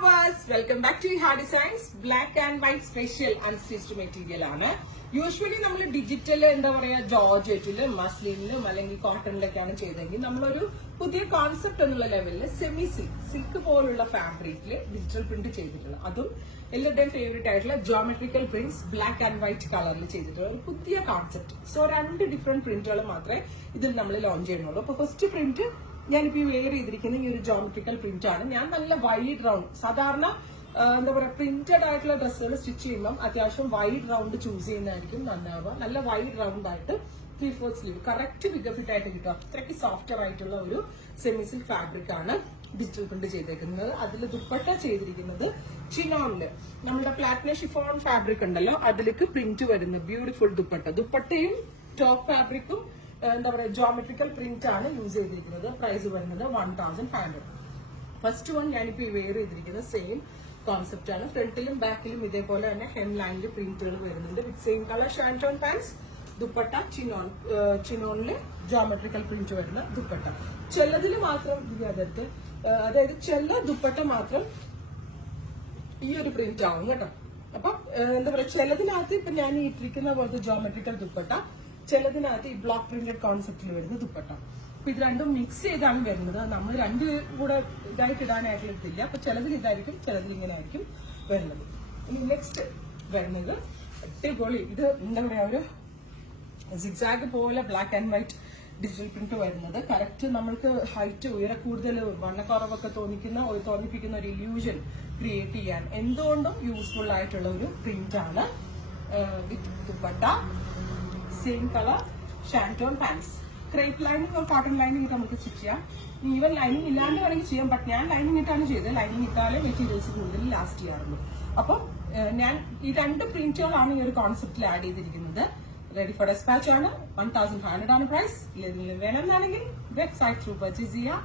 viewers, welcome back to Hard Designs. Black and white special unstitched material ആണ്. Usually നമ്മൾ digital എന്താ പറയാ ജോർജറ്റില് മസ്ലിനിലും അല്ലെങ്കിൽ കോട്ടണിലൊക്കെയാണ് ചെയ്തതെങ്കിൽ നമ്മളൊരു പുതിയ കോൺസെപ്റ്റ് എന്നുള്ള ലെവലിൽ സെമി സിൽക്ക് പോലുള്ള ഫാബ്രിക്കിൽ ഡിജിറ്റൽ പ്രിന്റ് ചെയ്തിട്ടുള്ളത്. അതും എല്ലാവരുടെയും ഫേവറേറ്റ് ആയിട്ടുള്ള geometrical prints black and white കളറിൽ ചെയ്തിട്ടുള്ള ഒരു പുതിയ കോൺസെപ്റ്റ്. സോ 2 ഡിഫറെന്റ് പ്രിന്റുകൾ മാത്രമേ ഇതിൽ നമ്മൾ ലോഞ്ച് ചെയ്യുന്നുള്ളൂ. അപ്പൊ ഫസ്റ്റ് പ്രിന്റ് ഞാനിപ്പോ വെയർ ചെയ്തിരിക്കുന്ന ഈ ഒരു ജോമെട്രിക്കൽ പ്രിന്റ് ആണ്. ഞാൻ നല്ല വൈഡ് റൗണ്ട് സാധാരണ എന്താ പറയാ പ്രിന്റഡ് ആയിട്ടുള്ള ഡ്രസ്സുകൾ സ്റ്റിച്ച് ചെയ്യുമ്പോൾ അത്യാവശ്യം വൈഡ് റൗണ്ട് ചൂസ് ചെയ്യുന്നതായിരിക്കും നന്നാവുക. നല്ല വൈഡ് റൗണ്ട് ആയിട്ട് 3/4 സ്ലീവ് കറക്റ്റ് ഫിഗർ ഫിറ്റ് ആയിട്ട് കിട്ടും. അത്രയ്ക്ക് സോഫ്റ്റർ ആയിട്ടുള്ള ഒരു സെമി സിൽക്ക് ഫാബ്രിക് ആണ് ഡിജിറ്റൽ പ്രിന്റ് ചെയ്തേക്കുന്നത്. അതിൽ ദുപ്പട്ട ചെയ്തിരിക്കുന്നത് ചിനോണില് നമ്മുടെ പ്ലാറ്റിന ഷിഫോൺ ഫാബ്രിക് ഉണ്ടല്ലോ അതിലേക്ക് പ്രിന്റ് വരുന്ന ബ്യൂട്ടിഫുൾ ദുപ്പട്ടയും ടോപ്പ് ഫാബ്രിക്കും എന്താ പറയാ ജോമെട്രിക്കൽ പ്രിന്റ് ആണ് യൂസ് ചെയ്തിരിക്കുന്നത്. പ്രൈസ് വരുന്നത് 1500. ഫസ്റ്റ് വൺ ഞാനിപ്പോ വെയർ ചെയ്തിരിക്കുന്നത് സെയിം കോൺസെപ്റ്റ് ആണ്. ഫ്രണ്ടിലും ബാക്കിലും ഇതേപോലെ തന്നെ ഹെം ലൈനിൽ പ്രിന്റുകൾ വരുന്നുണ്ട് with same colour shantoon pants. Dupatta ചിനോണില് ജോമെട്രിക്കൽ പ്രിന്റ് വരുന്ന ദുപ്പട്ട. ചിലതില് മാത്രം അതിനകത്ത് അതായത് ചില ദുപ്പട്ട മാത്രം ഈ ഒരു പ്രിന്റ് ആവും കേട്ടോ. അപ്പൊ എന്താ പറയാ ചിലതിനകത്ത് ഇപ്പൊ ഞാൻ ഇട്ടിരിക്കുന്ന പോലത്തെ ജോമെട്രിക്കൽ ദുപ്പട്ട, ചിലതിനകത്ത് ഈ ബ്ലോക്ക് പ്രിന്റഡ് കോൺസെപ്റ്റിൽ വരുന്ന ദുപ്പട്ട. അപ്പൊ ഇത് രണ്ടും മിക്സ് ചെയ്താണ് വരുന്നത്. നമ്മൾ രണ്ടും കൂടെ ഇതായിട്ട് ഇടാനായിട്ട് എടുത്തില്ല. അപ്പൊ ചിലതിൽ ഇതായിരിക്കും, ചിലതിൽ ഇങ്ങനെ ആയിരിക്കും വരുന്നത്. ഇനി നെക്സ്റ്റ് വരുന്നത് അടിപൊളി, ഇത് എന്താ പറയാ ഒരു സിക്സാഗ് പോലെ black and white digital print വരുന്നത്. കറക്റ്റ് നമ്മൾക്ക് ഹൈറ്റ് കൂടുതൽ വണ്ണക്കുറവൊക്കെ തോന്നിപ്പിക്കുന്ന ഒരു ഇല്യൂഷൻ ക്രിയേറ്റ് ചെയ്യാൻ എന്തുകൊണ്ടും യൂസ്ഫുൾ ആയിട്ടുള്ള ഒരു പ്രിന്റ് ആണ്. With dupatta, same colour shantoon pants. Crepe lining ഒരു കോട്ടൺ ലൈനിങ് ഇട്ട് നമുക്ക് സ്റ്റിച്ച് ചെയ്യാം. ഈവൻ ലൈനിങ് ഇല്ലാണ്ട് വേണമെങ്കിൽ ചെയ്യാം. ബട്ട് ഞാൻ ലൈനിങ് ഇട്ടാണ് ചെയ്തത്. ലൈനിങ് ഇട്ടാലേ മെറ്റീരിയൽസ് കൂടുതൽ ലാസ്റ്റ് ചെയ്യാറുള്ളൂ. അപ്പം ഞാൻ ഈ 2 പ്രിന്റുകളാണ് ഈ ഒരു കോൺസെപ്റ്റിൽ ആഡ് ചെയ്തിരിക്കുന്നത്. റെഡി ഫോർ ഡെസ്പാച്ച് ആണ്. 1500 ആണ് പ്രൈസ്. ഇതിൽ വേണമെന്നാണെങ്കിൽ വെബ്സൈറ്റ് ത്രൂ പർച്ചേസ് ചെയ്യാം.